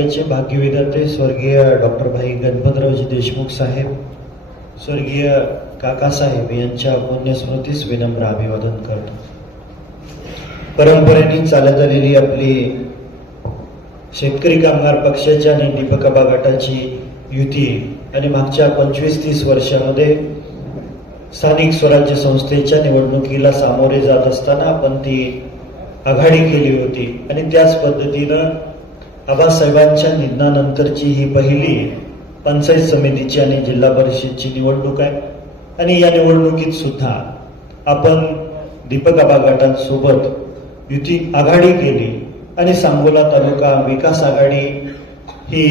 तालुक्याचे भाग्यविधाते स्वर्गीय डॉक्टर भाई गणपतरावजी देशमुख साहेब, स्वर्गीय काकासाहेब यांच्या पुण्यस्मृतीस विनम्र अभिवादन करतो. परंपरेने चालत आलेली आपली शेतकरी कामगार पक्षाची आणि दीपक आबा गटाची युती आणि मागच्या 25-30 वर्षामध्ये स्थानिक स्वराज्य संस्थेच्या निवडणुकीला सामोरे जात असताना आपण ती आघाडी केली होती आणि त्याच पद्धतीनं आबासाहेबांच्या निधनानंतरची ही पहिली पंचायत समितीची आणि जिल्हा परिषदची निवडणूक आहे. आणि या निवडणुकीत सुद्धा आपण दीपक आबा गटांसोबत युती आघाडी केली आणि सांगोला तालुका विकास आघाडी ही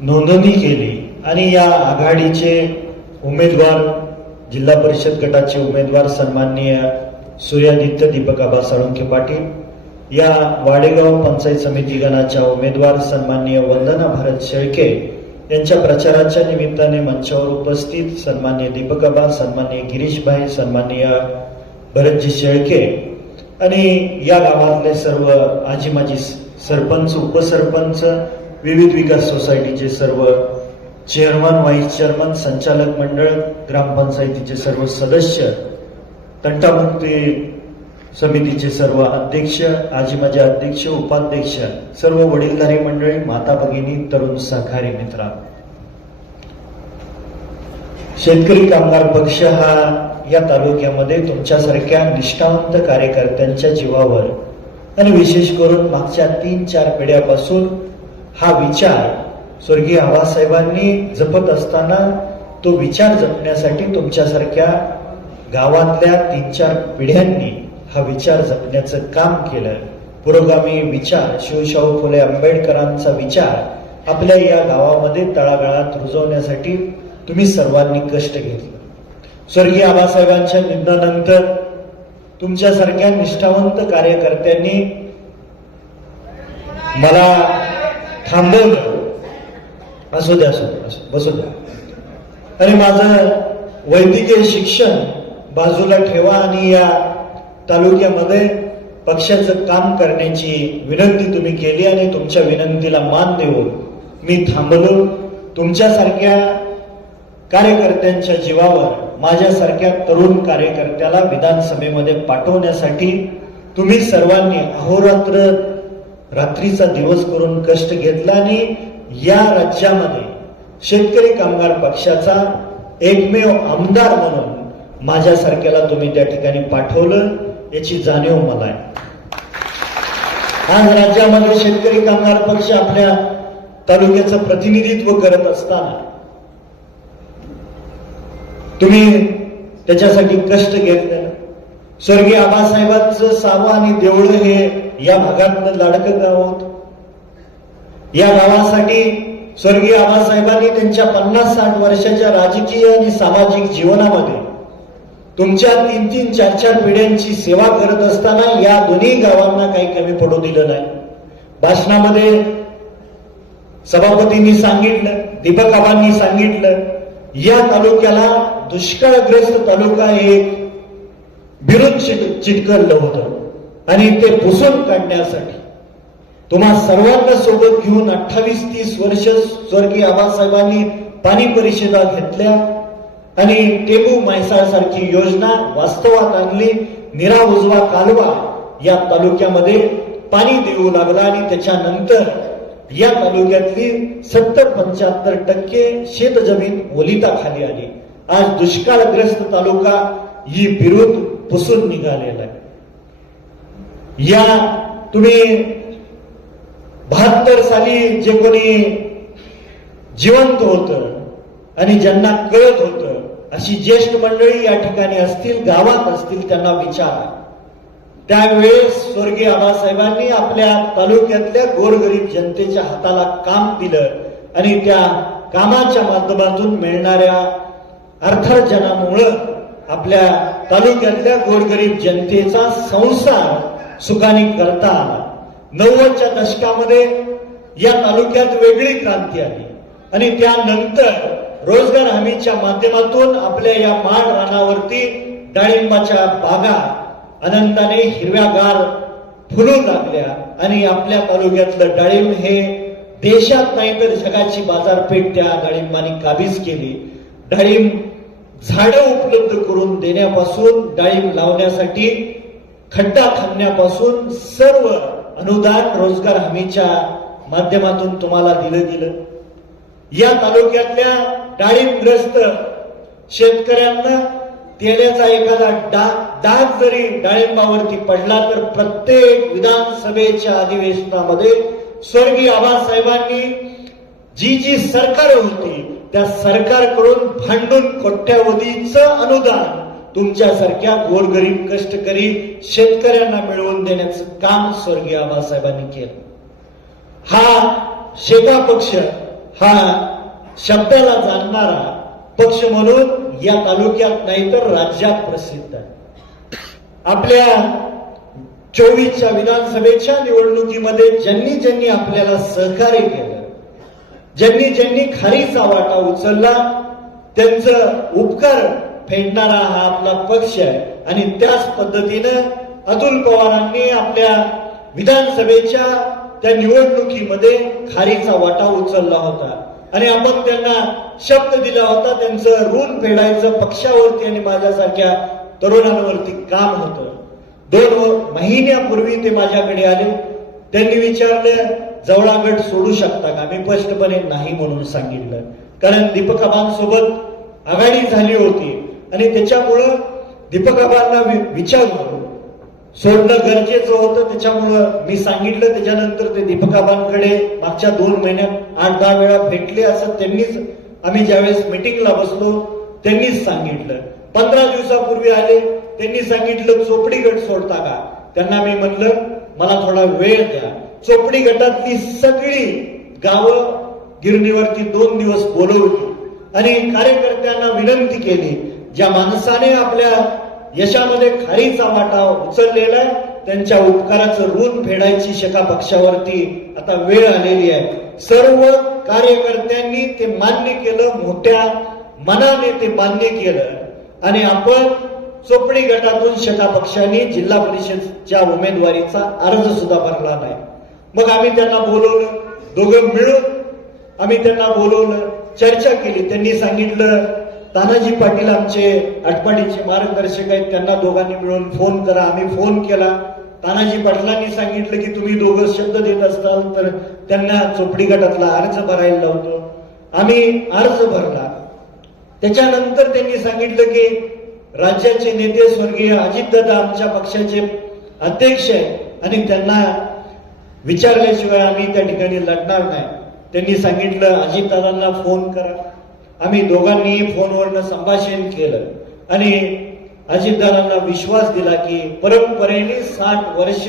नोंदणी केली आणि या आघाडीचे उमेदवार जिल्हा परिषद गटाचे उमेदवार सन्माननीय सूर्यादित्य दीपक आबा साळुंखे पाटील, या वाडेगाव पंचायत समिती गणाच्या उमेदवार सन्माननीय वंदना भरत शेळके यांच्या प्रचाराच्या निमित्ताने मंचावर उपस्थित सन्माननीय दीपक आबा, सन्माननीय गिरीशभाई, सन्माननीय भरतजी शेळके आणि या गावातले सर्व आजी माजी सरपंच, उपसरपंच, विविध विकास सोसायटीचे सर्व चेअरमन, व्हाईस चेअरमन, संचालक मंडळ, ग्रामपंचायतीचे सर्व सदस्य, तंटामुक्ती समितीचे सर्व अध्यक्ष, आजी माजी अध्यक्ष, उपाध्यक्ष, सर्व वडीलधारी मंडळी, माता भगिनी, तरुण सहकारी मित्र, शेतकरी कामगार पक्ष हा या तालुक्यामध्ये तुमच्यासारख्या निष्ठावंत कार्यकर्त्यांच्या जीवावर आणि विशेष करून मागच्या 3-4 पिढ्यापासून हा विचार स्वर्गीय आबासाहेबांनी जपत असताना तो विचार जपण्यासाठी तुमच्यासारख्या गावातल्या 3-4 पिढ्यांनी हा विचार जपण्याचं काम केलं. पुरोगामी विचार, शिवशाहू फुले आंबेडकरांचा विचार आपल्या या गावामध्ये तळागाळात रुजवण्यासाठी तुम्ही सर्वांनी कष्ट घेतले. स्वर्गीय आबासाहेबांच्या निधनानंतर तुमच्यासारख्या निष्ठावंत कार्यकर्त्यांनी मला थांबवलं, असू द्या बसू द्या, आणि माझं वैद्यकीय शिक्षण बाजूला ठेवा आणि या तालुक्यामध्ये पक्षाचं काम करण्याची विनंती तुम्ही केली आणि तुमच्या विनंतीला मान देऊन मी थांबलो. तुमच्यासारख्या कार्यकर्त्यांच्या जीवावर माझ्यासारख्या तरुण कार्यकर्त्याला विधानसभेमध्ये पाठवण्यासाठी तुम्ही सर्वांनी अहोरात्र रात्रीचा दिवस करून कष्ट घेतला आणि या राज्यामध्ये शेतकरी कामगार पक्षाचा एकमेव आमदार म्हणून माझ्यासारख्याला तुम्ही त्या ठिकाणी पाठवलं, याची जाणीव मला आहे. आज राज्यामध्ये शेतकरी कामगार पक्ष आपल्या तालुक्याचं प्रतिनिधित्व करत असताना तुम्ही त्याच्यासाठी कष्ट घेतलेलं. स्वर्गीय आबासाहेबांचं सावा आणि देवळ हे या भागातलं लाडकं गाव होतं. या गावासाठी स्वर्गीय आबासाहेबांनी त्यांच्या 50-60 वर्षाच्या राजकीय आणि सामाजिक जीवनामध्ये तुमच्या 3-3, 4-4 पिढ्यांची सेवा करत असताना या दोन्ही गावांना काही कमी पडू दिलं नाही. भाषणामध्ये सभापतींनी सांगितलं, दीपक आबांनी सांगितलं, या तालुक्याला दुष्काळग्रस्त तालुका हे बिरुद चिटकवलं होतं आणि ते पुसून काढण्यासाठी तुम्हा सर्वांना सोबत घेऊन 28-30 वर्ष स्वर्गीय आबासाहेबांनी पाणी परिषदा घेतल्या आणि टेंबू म्हैसाळ सारखी योजना वास्तवात आणली. निरा उजवा कालवा या तालुक्यामध्ये पाणी देऊ लागला आणि त्याच्यानंतर या तालुक्यातली 70-75% शेतजमीन ओलिताखाली आली. आज दुष्काळग्रस्त तालुका ही बिरुद पुसून निघालेला आहे. या तुम्ही 72 साली जे कोणी जिवंत होतं आणि ज्यांना कळत होतं अशी ज्येष्ठ मंडळी या ठिकाणी असतील, गावात असतील, त्यांना विचारा. त्यावेळेस स्वर्गीय आबासाहेबांनी आपल्या तालुक्यातल्या गोरगरीब जनतेच्या हाताला काम दिलं आणि त्या कामाच्या माध्यमातून मिळणाऱ्या अर्थार्जनामुळं आपल्या तालुक्यातल्या गोरगरीब जनतेचा संसार सुखाने करता आला. 90च्या दशकामध्ये या तालुक्यात वेगळी क्रांती आली आणि त्यानंतर रोजगार हमीच्या माध्यमातून आपल्या या माळ रानावरती डाळिंबाच्या बागा अनंताने हिरव्यागार फुलू लागल्या आणि आपल्या तालुक्यातलं डाळिंब हे देशात नाही तर जगाची बाजारपेठ त्या डाळिंबाने काबीज केली. डाळिंब झाडं उपलब्ध करून देण्यापासून, डाळिंब लावण्यासाठी खड्डा खणण्यापासून सर्व अनुदान रोजगार हमीच्या माध्यमातून तुम्हाला दिलं गेलं. या तालुक्यातल्या डाळिंबग्रस्त शेतकऱ्यांना तेलाचा एखादा डाग जरी डाळिंबावरती पडला तर प्रत्येक विधानसभेच्या अधिवेशनामध्ये स्वर्गीय आबासाहेबांनी जी सरकार होती त्या सरकारकडून भांडून कोट्यावधीचं अनुदान तुमच्यासारख्या गोरगरीब कष्टकरी शेतकऱ्यांना मिळवून देण्याचं काम स्वर्गीय आबासाहेबांनी केलं. हा शेका पक्ष हा शब्दाला जाणणारा पक्ष म्हणून या तालुक्यात नाही तर राज्यात प्रसिद्ध आहे. आपल्या 24च्या विधानसभेच्या निवडणुकीमध्ये ज्यांनी ज्यांनी आपल्याला सहकार्य केलं, ज्यांनी ज्यांनी खारीचा वाटा उचलला, त्यांचं उपकार फेडणारा हा आपला पक्ष आहे. आणि त्याच पद्धतीनं अतुल पवारांनी आपल्या विधानसभेच्या त्या निवडणुकीमध्ये खारीचा वाटा उचलला होता आणि आपण त्यांना शब्द दिला होता त्यांचं ऋण फेडायचं पक्षावरती आणि माझ्यासारख्या तरुणांवरती काम होतं. 2 महिन्यापूर्वी ते माझ्याकडे आले. त्यांनी विचारलं जवळा गट सोडू शकता का? मी स्पष्टपणे नाही म्हणून सांगितलं, कारण दीपकाबांसोबत आघाडी झाली होती आणि त्याच्यामुळं दीपकाबांना विचारून सोडणं गरजेचं होतं. त्याच्यामुळं मी सांगितलं. त्याच्यानंतर ते दीपकाबांकडे मागच्या 2 महिन्यात 8-10 वेळा भेटले असं त्यांनीच, आम्ही ज्यावेळेस मिटिंगला बसलो त्यांनीच सांगितलं. 15 दिवसापूर्वी आले. त्यांनी सांगितलं चोपडी गट सोडता का? त्यांना मी म्हणलं मला थोडा वेळ द्या. चोपडी गटातली सगळी गावं गिरणीवरती 2 दिवस बोलवली आणि कार्यकर्त्यांना विनंती केली, ज्या माणसाने आपल्या यशामध्ये खारीचा वाटा उचललेला आहे त्यांच्या उपकाराचं ऋण फेडायची शेका पक्षावरती आता वेळ आलेली आहे. सर्व कार्यकर्त्यांनी ते मान्य केलं, मोठ्या मनाने ते मान्य केलं आणि आपण चोपडी गटातून शेका पक्षाने जिल्हा परिषदच्या उमेदवारीचा अर्ज सुद्धा भरला नाही. मग आम्ही त्यांना बोलवलं, दोघं मिळून आम्ही त्यांना बोलवलं, चर्चा केली. त्यांनी सांगितलं तानाजी पाटील आमचे आटपाडीचे मार्गदर्शक आहेत, त्यांना दोघांनी मिळून फोन करा. आम्ही फोन केला. तानाजी पाटलांनी सांगितलं की तुम्ही दोघं शब्द देत असताल तर त्यांना चोपडी गटातला अर्ज भरायला लावतो. आम्ही अर्ज भरला. त्याच्यानंतर त्यांनी सांगितलं की राज्याचे नेते स्वर्गीय अजितदादा आमच्या पक्षाचे अध्यक्ष आहेत आणि त्यांना विचारल्याशिवाय आम्ही त्या ठिकाणी लढणार नाही. त्यांनी सांगितलं अजितदादांना फोन करा. आम्ही दोघांनी फोनवरनं संभाषण केलं आणि अजितदादांना विश्वास दिला की परंपरेने 60 वर्ष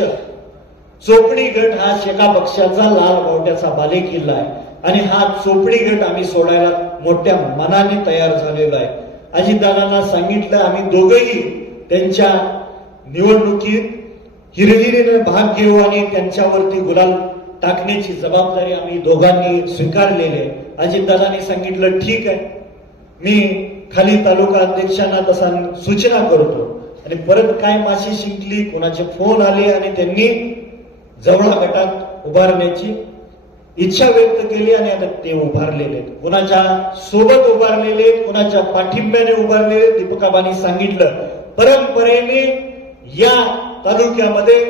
चोपडी गट हा शेका पक्षाचा लाल बावट्याचा बालेकिल्ला आहे आणि हा चोपडी गट आम्ही सोडायला मोठ्या मनाने तयार झालेलो आहे. अजितदादांना सांगितलं आम्ही दोघंही त्यांच्या निवडणुकीत हिरहिरीने भाग घेऊ आणि त्यांच्यावरती गुलाल टाकण्याची जबाबदारी आम्ही दोघांनी स्वीकारलेली आहे. अजितदादांनी सांगितलं ठीक आहे, मी खाली तालुका अध्यक्षांना तसा सूचना करतो. आणि परत काय माशी शिंकली, कोणाचे फोन आले आणि त्यांनी जवळा गटात उभारण्याची इच्छा व्यक्त केली आणि आता ते उभारलेले, कुणाच्या सोबत उभारलेले, कुणाच्या पाठिंब्याने उभारलेले. दीपकाबांनी सांगितलं परंपरेने या तालुक्यामध्ये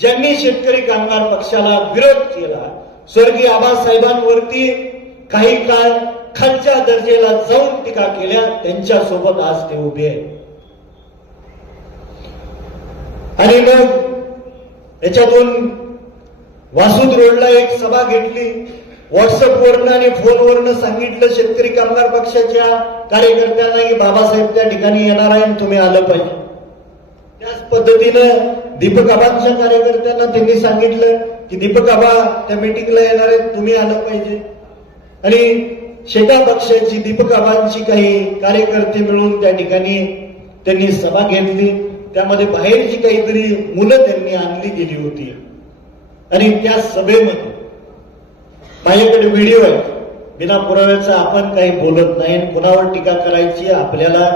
ज्यांनी शेतकरी कामगार पक्षाला विरोध केला, स्वर्गीय आबासाहेबांवरती काही काळ खालच्या दर्जेला जाऊन टीका केल्या, त्यांच्या सोबत आज ते उभे आहेत. आणि मग याच्यातून वासूद रोडला एक सभा घेतली. व्हॉट्सअपवरनं आणि फोनवरनं सांगितलं शेतकरी कामगार पक्षाच्या कार्यकर्त्यांना की बाबासाहेब त्या ठिकाणी येणार आहे आणि तुम्ही आलं पाहिजे. त्याच पद्धतीनं दीपक आबांच्या कार्यकर्त्यांना त्यांनी सांगितलं की दीपक आबा त्या मीटिंगला येणार आहेत, तुम्ही आलं पाहिजे. आणि शेका पक्षाची दीपक आबांची काही कार्यकर्ते मिळून त्या ठिकाणी त्यांनी सभा घेतली. त्यामध्ये बाहेरची काहीतरी मुलं त्यांनी आणली गेली होती आणि त्या सभेमध्ये माझ्याकडे व्हिडिओ आहे. बिना पुराव्याचा आपण काही बोलत नाही, कुणावर टीका करायची आपल्याला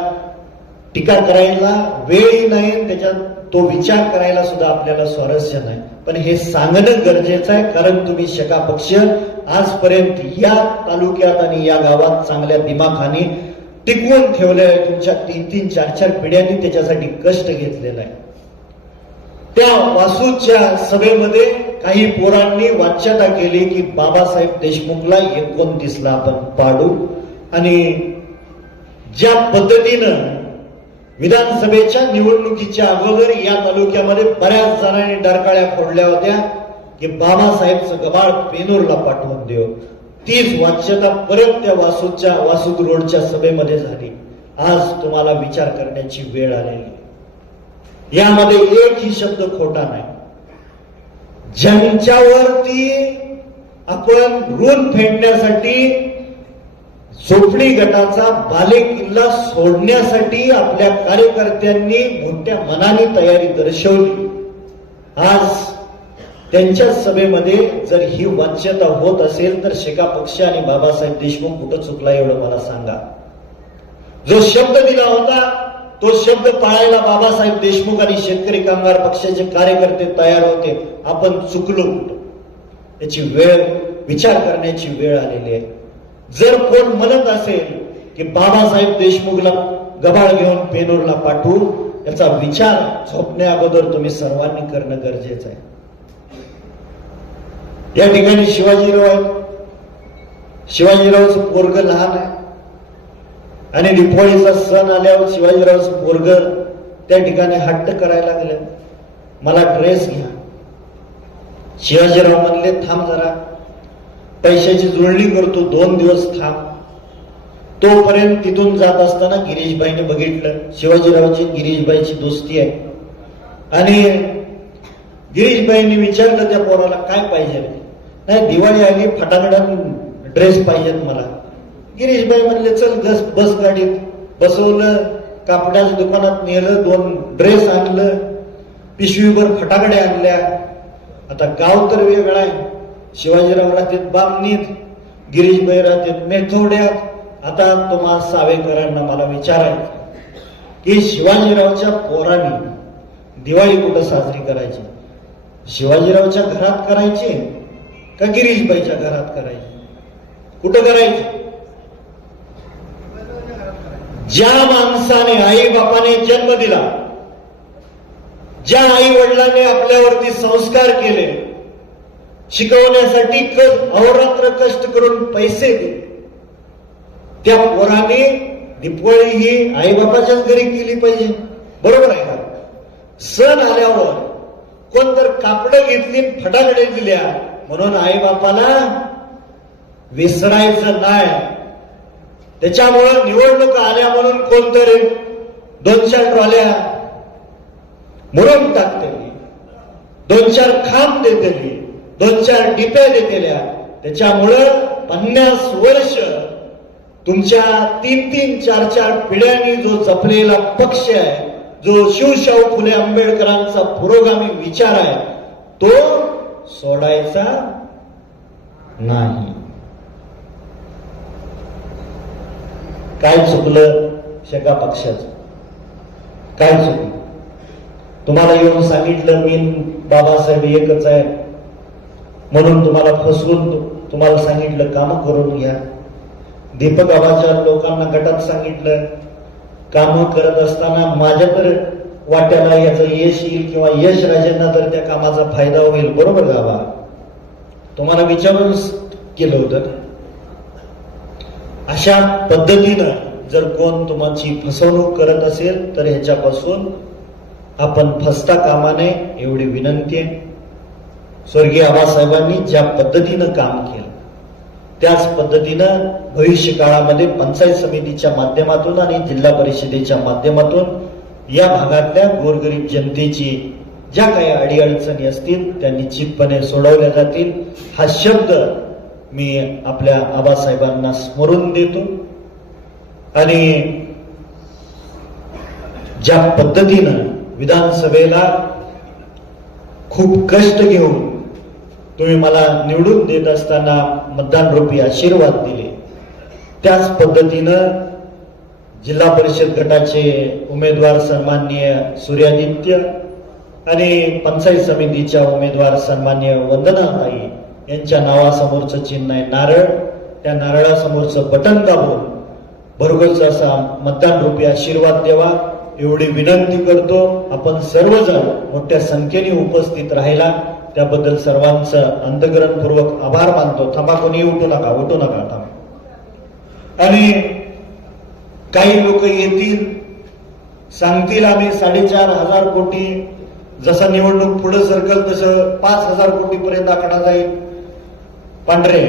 टीका करायला वेळही नाही, त्याच्यात तो विचार करायला सुद्धा आपल्याला स्वारस्य नाही. पण हे सांगणं गरजेचं आहे, कारण तुम्ही शका पक्ष आजपर्यंत या तालुक्यात आणि या गावात चांगल्या दिमाखाने टिकवून ठेवले आहे. तुमच्या 3-3, 4-4 पिढ्यांनी त्याच्यासाठी कष्ट घेतलेला आहे. त्या वासूच्या सभेमध्ये काही पोरांनी वाच्यता केली की बाबासाहेब देशमुखला 29ला आपण पाडू, आणि ज्या पद्धतीनं विधानसभेच्या निवडणुकीच्या अगोदर या तालुक्यामध्ये बऱ्याच जणांनी डरकाळ्या फोडल्या होत्या की बाबासाहेबचं गबाळ पेनूरला पाठवून देऊ, तीच वाच्यता परत त्या वासूद रोडच्या सभेमध्ये झाली. आज तुम्हाला विचार करण्याची वेळ आलेली. यामध्ये एकही शब्द खोटा नाही. ज्यांच्यावरती आपण ऋण फेडण्यासाठी चोपडी गटाचा बालेकिल्ला सोडण्यासाठी आपल्या कार्यकर्त्यांनी मोठ्या मनाने तयारी दर्शवली, आज त्यांच्या सभेमध्ये जर ही वाच्यता होत असेल तर शेका पक्ष आणि बाबासाहेब देशमुख कुठं चुकला एवढं मला सांगा. जो शब्द दिला होता तो शब्द पाळायला बाबासाहेब देशमुख आणि शेतकरी कामगार पक्षाचे कार्यकर्ते तयार होते. आपण चुकलो कुठं, याची वेळ, विचार करण्याची वेळ आलेली आहे. जर कोण म्हणत असेल की बाबासाहेब देशमुखला गबाळ घेऊन पेनूरला पाठवू, याचा विचार झोपण्या अगोदर तुम्ही सर्वांनी करणं गरजेचं आहे. या ठिकाणी शिवाजीराव आहेत. शिवाजीरावचं पोरग लहान आहे आणि दिवाळीचा सण आल्यावर शिवाजीरावचं पोरग त्या ठिकाणी हट्ट करायला लागले, मला ड्रेस घ्या. शिवाजीराव म्हणले थांब जरा, पैशाची जुळणी करतो, 2 दिवस थांब. तोपर्यंत तिथून जात असताना गिरीशबाईने बघितलं, शिवाजीरावची गिरीशबाईची दोस्ती आहे, आणि गिरीशबाईंनी विचारलं त्या पोराला काय पाहिजे. नाही, दिवाळी आली, फटाकड्यान ड्रेस पाहिजेत मला. गिरीशबाई म्हणले चल बस गाडीत बसवलं, कापडाच्या दुकानात नेलं, 2 ड्रेस आणलं, पिशवीभर फटाकड्या आणल्या. आता गाव तर वेगळा आहे, शिवाजीराव राहतात बामणीत, गिरीशबाई राहतात मेथोड्यात. आता तुम्हा सावेकरांना मला विचारायचं की शिवाजीरावच्या पोरांनी दिवाळी कुठं साजरी करायची? शिवाजीरावच्या घरात करायची का गिरीशबाईच्या घरात करायची? कुठं करायची? ज्या माणसाने, आई बापाने जन्म दिला, ज्या आई वडिलांनी आपल्यावरती संस्कार केले, शिकवण्यासाठी अहोरात्र कष्ट करून पैसे दिले, त्या पोराने दिवाळी ही आई बापाच्याच घरी केली पाहिजे. बरोबर आहे का? सण आल्यावर कोण तर कापडं घेतली, फटाकडे दिल्या म्हणून आई बापाला विसरायचं नाही. त्याच्यामुळं निवडणूक आल्या म्हणून कोणतरी 2-4 ट्रॉल्या मुरुम टाकतेली, 2-4 खांब देतेली, 2-4 डिप्या देतेल्या. त्याच्यामुळं 50 वर्ष तुमच्या 3-3, 4-4 पिढ्यांनी जो जपलेला पक्ष आहे, जो शिवशाहू फुले आंबेडकरांचा पुरोगामी विचार आहे, तो सोडायचा नाही. काय चुकलं शेका पक्षाचं? काय चुकलं? तुम्हाला येऊन सांगितलं मी बाबासाहेब एकच आहे म्हणून तुम्हाला फसवून तुम्हाला सांगितलं कामं करून घ्या. दीपक आबाच्या लोकांना गटात सांगितलं कामं करत असताना माझ्या तर वाट्याला याचं यश येईल किंवा यश राजेंना तर त्या कामाचा फायदा होईल. बरोबर का बा? तुम्हाला विचारून केलं होतं. अशा पद्धतीनं जर कोण तुमची फसवणूक करत असेल तर ह्याच्यापासून आपण फसता कामा नये एवढी विनंती आहे. स्वर्गीय आबासाहेबांनी ज्या पद्धतीनं काम केलं त्याच पद्धतीनं भविष्य काळामध्ये पंचायत समितीच्या माध्यमातून आणि जिल्हा परिषदेच्या माध्यमातून या भागातल्या गोरगरीब जनतेची ज्या काही अडीअडचणी असतील त्या निश्चितपणे सोडवल्या जातील. हा शब्द मी आपल्या आबासाहेबांना स्मरून देतो. आणि ज्या पद्धतीनं विधानसभेला खूप कष्ट घेऊन तुम्ही मला निवडून देत असताना मतदान रूपी आशीर्वाद दिले, त्याच पद्धतीनं जिल्हा परिषद गटाचे उमेदवार सन्माननीय सूर्यादित्य आणि पंचायत समितीच्या उमेदवार सन्माननीय वंदनाताई यांच्या नावासमोरचं चिन्ह आहे नारळ. त्या नारळासमोरचं बटन दाबून भरघोस असा मतदान रूपी आशीर्वाद द्यावा एवढी विनंती करतो. आपण सर्वजण मोठ्या संख्येने उपस्थित राहिला त्याबद्दल सर्वांचं अंतःकरणपूर्वक आभार मानतो. थांबा, कोणी उठू नका थांबा. आणि काही लोक येतील सांगतील आम्ही 4,500 कोटी, जसा निवडणूक पुढे सरकल तसं 5,000 कोटी पर्यंत आकडा जाईल. पांढरे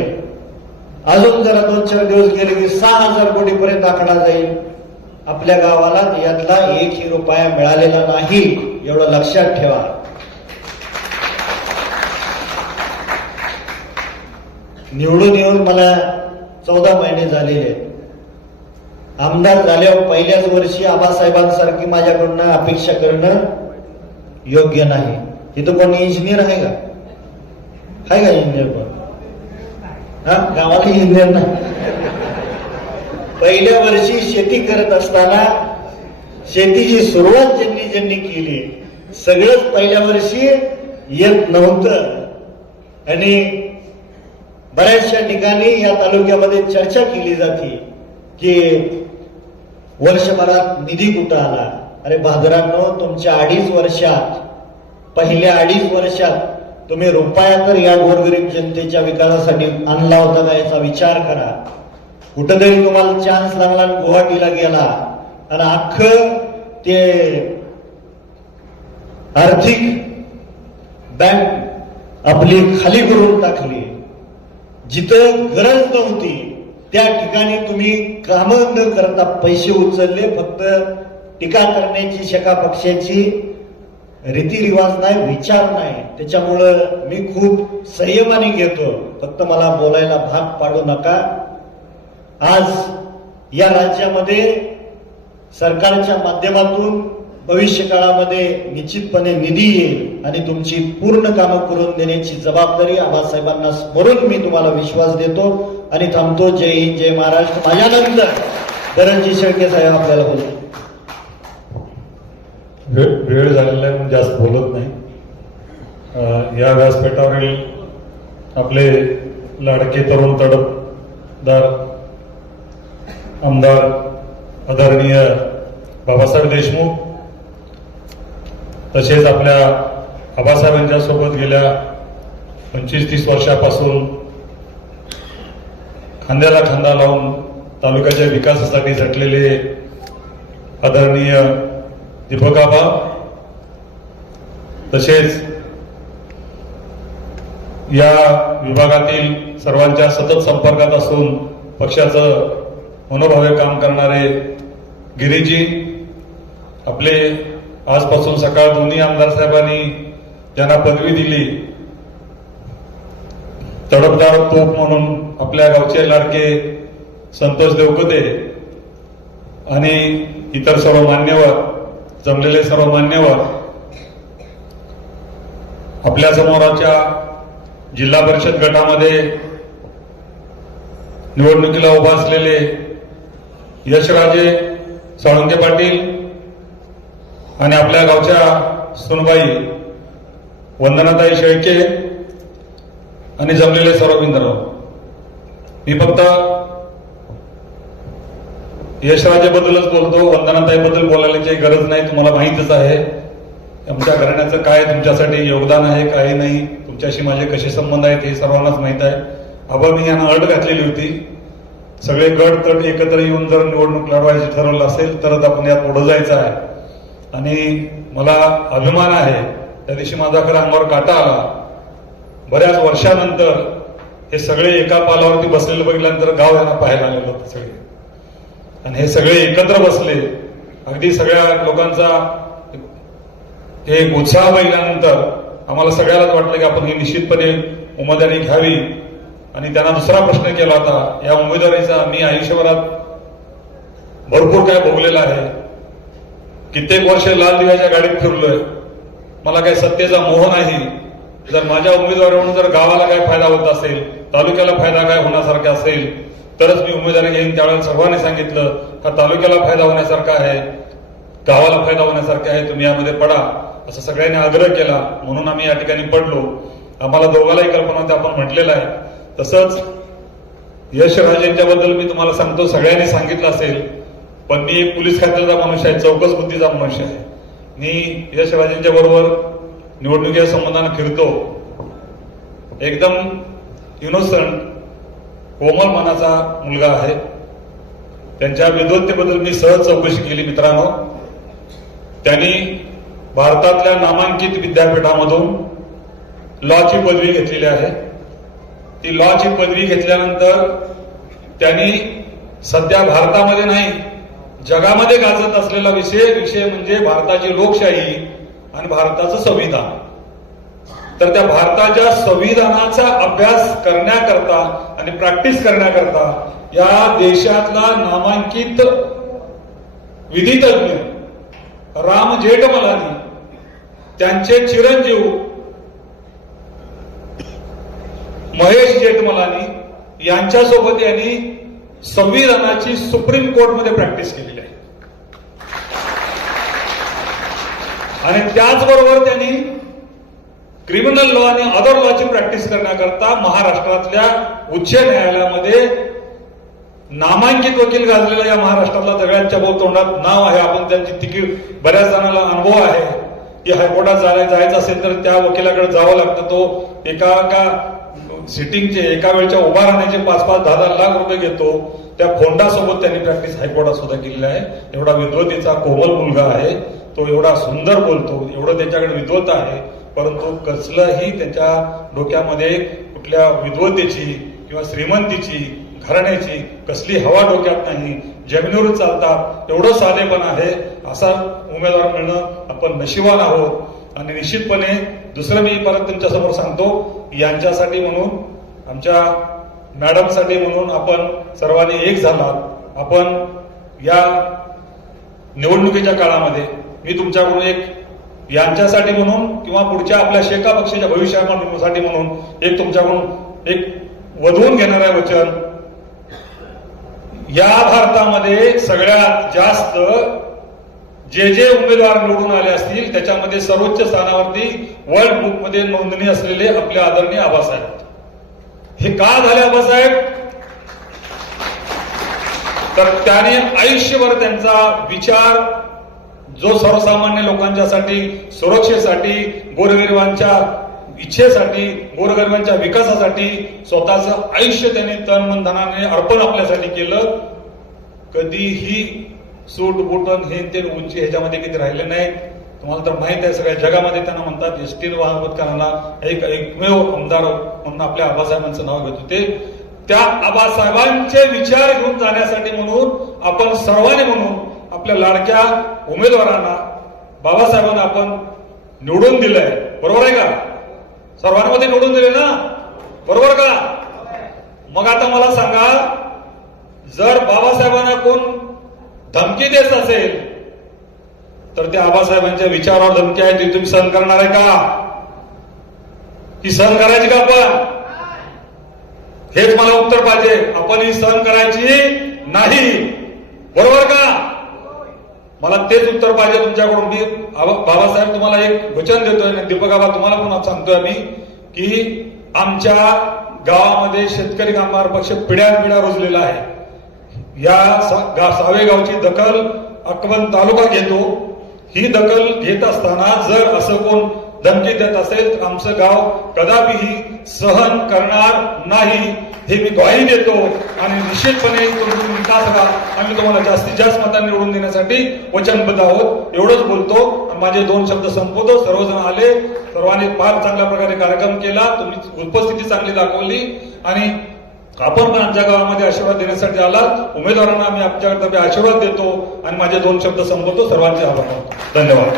अजून जरा 2-4 दिवस गेले की 6,000 कोटी पर्यंत आकडा जाईल. आपल्या गावाला यातला 1ही रुपया मिळालेला नाही एवढं लक्षात ठेवा. निवडून येऊन मला 14 महिने झालेले आहेत. आमदार झाल्यावर पहिल्याच वर्षी आबासाहेबांसारखी माझ्याकडनं अपेक्षा करणं योग्य नाही. इथं कोणी इंजिनियर आहे का इंजिनियर कोण? गावाला इंजिनियर नाही. पहिल्या वर्षी शेती करत असताना शेतीची सुरुवात ज्यांनी केली सगळंच पहिल्या वर्षी येत नव्हतं. आणि बऱ्याचशा ठिकाणी या तालुक्यामध्ये चर्चा केली जाते की वर्षभरात निधी कुठं आला. अरे बाजारांनो, तुमच्या 2.5 वर्षात, पहिल्या 2.5 वर्षात तुम्ही रुपया तर या गोरगरीब जनतेच्या विकासासाठी आणला होता का याचा विचार करा. कुठंतरी तुम्हाला चान्स लागला आणि गुवाहाटीला गेला आणि अख्खं ते आर्थिक बँक आपली खाली करून टाकली. जिथं गरज नव्हती त्या ठिकाणी तुम्ही कामं न करता पैसे उचलले. फक्त टीका करण्याची शका पक्षाची रीतिरिवाज नाही, विचार नाही. त्याच्यामुळं मी खूप संयमाने घेतो. फक्त मला बोलायला भाग पाडू नका. आज या राज्यामध्ये सरकारच्या माध्यमातून भविष्य काळामध्ये निश्चितपणे निधी येईल आणि तुमची पूर्ण कामं करून देण्याची जबाबदारी आबासाहेबांना स्मरून मी तुम्हाला विश्वास देतो आणि थांबतो. जय हिंद, जय महाराष्ट्र. माझ्यानंतर धनंजय शेळके साहेब आपल्याला बोलतो. वेळ झालेला आहे, जास्त बोलत नाही. या व्यासपीठावरील आपले लाडके तरुण तडफदार आमदार आदरणीय बाबासाहेब देशमुख, तसेच आपल्या आबासाहेबांच्या सोबत गेल्या 25-30 वर्षापासून खांद्याला खांदा लावून तालुक्याच्या विकासासाठी झटलेले आदरणीय दीपक आबा, तसेच या विभागातील सर्वांच्या सतत संपर्कात असून पक्षाचं मनोभावे काम करणारे गिरीजी, आपले आजपासून सकाळ दोन्ही आमदार साहेबांनी ज्यांना पदवी दिली, तडफदार तोफ म्हणून आपल्या गावचे लाडके संतोष देवकते आणि इतर सर्व मान्यवर, जमलेले सर्व मान्यवर, आपल्या समोरच्या जिल्हा परिषद गटामध्ये निवडणुकीला उभा असलेले यशराजे साळुंके पाटील आणि आपल्या गावच्या सुनबाई वंदनाताई शेळके आणि जमलेले सर्व बिंदराव. मी फक्त यशराजेबद्दलच बोलतो, वंदनाताईबद्दल बोलायची गरज नाही. तुम्हाला माहितच आहे आमच्या घराण्याचं काय तुमच्यासाठी योगदान आहे, काय नाही, तुमच्याशी माझे कसे संबंध आहेत हे सर्वांनाच माहित आहे. आबा मी यांना अट घातलेली होती, सगळे गट तट एकत्र येऊन जर निवडणूक लढवायची ठरवलं असेल तरच आपण यात पुढे जायचं आहे. आणि मला अभिमान आहे, त्या दिवशी माझा खरं अंगावर काटा आला. बऱ्याच वर्षानंतर हे सगळे एका पालावरती बसलेलं बघितल्यानंतर गाव यांना पाहायला आलेलं होतं सगळे, आणि हे सगळे एकत्र बसले. अगदी सगळ्या लोकांचा एक उत्साह बघितल्यानंतर आम्हाला सगळ्यालाच वाटलं की आपण ही निश्चितपणे उमेदवारी घ्यावी. आणि त्यांना दुसरा प्रश्न केला होता, या उमेदवारीचा मी आयुष्यभरात भरपूर काय भोगलेला आहे, कित्येक वर्ष लाल दिव्याच्या गाडीत फिरलोय, मला काही सत्तेचा मोह नाही. जर माझ्या उमेदवारीवरून जर गावाला काय फायदा होत असेल, तालुक्याला फायदा काय होण्यासारखा असेल तरच मी उमेदवारी घेईन. त्यावेळेला सर्वांनी सांगितलं हा तालुक्याला फायदा होण्यासारखा आहे, गावाला फायदा होण्यासारखा आहे, तुम्ही यामध्ये पडा असं सगळ्यांनी आग्रह केला. म्हणून आम्ही या ठिकाणी पडलो. आम्हाला दोघांनाही कल्पना होती, आपण म्हटलेलं आहे. तसंच यशराजेंच्याबद्दल मी तुम्हाला सांगतो, सगळ्यांनी सांगितलं असेल, पण मी एक पोलीस खात्याचा मनुष्य आहे, चौकस बुद्धीचा मनुष्य आहे. मी यशराजेंच्या बरोबर निवडणुकीच्या संबंधाने फिरतो. एकदम इनोसंट कोमल मनाचा मुलगा आहे. त्यांच्या विद्वत्तेबद्दल मी सहज चौकशी केली. मित्रांनो, त्यांनी भारतातल्या नामांकित विद्यापीठामधून लॉची पदवी घेतलेली आहे. ती लॉची पदवी घेतल्यानंतर त्यांनी सध्या भारतामध्ये नाही जगामध्ये गाजत असलेला विषय म्हणजे भारताची लोकशाही आणि भारताचं संविधान. तर त्या भारताच्या संविधानाचा अभ्यास करण्याकरता आणि प्रॅक्टिस करण्याकरता या देशातला नामांकित विधितज्ञ राम जेठमलानी, त्यांचे चिरंजीव महेश जेठमलानी यांच्यासोबत यांनी संविधानाची सुप्रीम कोर्टमध्ये प्रॅक्टिस केलेली आहे. आणि त्याचबरोबर त्यांनी क्रिमिनल लॉ आणि अदर लॉची प्रॅक्टिस करण्याकरता महाराष्ट्रातल्या उच्च न्यायालयामध्ये नामांकित वकील गाजलेला या महाराष्ट्रातला सगळ्यांच्या तोंडात नाव आहे. आपण त्यांची तिकीट बऱ्याच जणांना अनुभव आहे की हायकोर्टात जायचं असेल तर त्या वकिलाकडे जावं लागतं. तो एका सिटिंगचे एका वेळच्या उभा राहण्याचे 5-5, 10-10 लाख रुपये घेतो. त्या फोंडासोबत त्यांनी प्रॅक्टिस हायकोर्टात सुद्धा केलेली आहे. एवढा विद्वत्तेचा कोमल मुलगा आहे. तो एवढा सुंदर बोलतो, एवढं त्यांच्याकडे विद्वत आहे. परंतु कसलंही त्यांच्या डोक्यामध्ये कुठल्या विद्वत्तेची किंवा श्रीमंतीची घराण्याची कसली हवा डोक्यात नाही. जमिनीवर चालतात, एवढं साधेपण आहे. असा उमेदवार मिळणं आपण नशिबान आहोत. आणि निश्चितपणे दुसरं मी परत तुमच्यासमोर सांगतो, यांच्यासाठी म्हणून, आमच्या मॅडमसाठी म्हणून आपण सर्वांनी एक झालात. आपण या निवडणुकीच्या काळामध्ये मी तुमच्याकडून एक यांच्यासाठी म्हणून किंवा पुढच्या आपल्या शेका पक्षाच्या भविष्यासाठी म्हणून एक तुमच्याकडून एक वधवून घेणार आहे वचन. या भारतामध्ये सगळ्यात जास्त जे उमेदवार निवडून आले असतील त्याच्यामध्ये सर्वोच्च स्थानावरती वर्ल्ड बुकमध्ये नोंदणी असलेले आपले आदरणीय आबासाहेब. हे का झाले आबासाहेब? तर त्याने आयुष्यभर त्यांचा विचार जो सर्वसामान्य लोकांच्यासाठी, सुरक्षेसाठी, गोरगरिबांच्या इच्छेसाठी, गोरगरिबांच्या विकासासाठी स्वतःचं आयुष्य त्यांनी तन मन धनाने अर्पण आपल्यासाठी केलं. कधीही सूट बुटन हे ते उंची ह्याच्यामध्ये किती राहिले नाहीत. तुम्हाला तर माहित आहे, सगळ्या जगामध्ये त्यांना म्हणतात एसटी वाहनपथकांना एकमेव आमदार म्हणून आपल्या आबासाहेबांचं नाव घेत होते. त्या आबासाहेबांचे विचार घेऊन जाण्यासाठी म्हणून आपण सर्वांनी म्हणून आपल्या लाडक्या उमेदवारांना, बाबासाहेबांना आपण निवडून दिलंय. बरोबर आहे का? सर्वांमध्ये निवडून दिले ना, बरोबर का? मग आता मला सांगा, जर बाबासाहेबांना कोण धमकी देत असेल तर त्या आबासाहेबांच्या विचारावर धमकी आहे ती तुम्ही सहन करणार आहे का? ती सहन करायची का आपण? हेच मला उत्तर पाहिजे. आपण ही सहन करायची नाही, बरोबर का? मला तेच उत्तर पाहिजे तुमच्याकडून. मी बाबासाहेब तुम्हाला एक वचन देतोय, दीपक आबा तुम्हाला पण सांगतोय आम्ही की आमच्या गावामध्ये शेतकरी कामगार पक्ष पिढ्यानपिढ्या रुजलेला आहे. या सावेगावची दखल अक्कलकोट तालुका घेतो. ही दखल घेत असताना जर असं कोण धमकी देत असेल तर आमचं गाव कदापिही सहन करणार नाही, हे मी ग्वाही देतो. आणि निश्चितपणे तुम्ही विकास करा, आम्ही तुम्हाला जास्तीत जास्त मतांनी निवडून देण्यासाठी वचनबद्ध आहोत. एवढंच बोलतो आणि माझे 2 शब्द संपवतो. सर्वजण आले, सर्वांनी फार चांगल्या प्रकारे कार्यक्रम केला, तुम्ही उपस्थिती चांगली दाखवली आणि आपण पण आमच्या गावामध्ये आशीर्वाद देण्यासाठी आलात. उमेदवारांना आम्ही आमच्यातर्फे आशीर्वाद देतो आणि माझे 2 शब्द संपवतो. सर्वांचे आभार. धन्यवाद.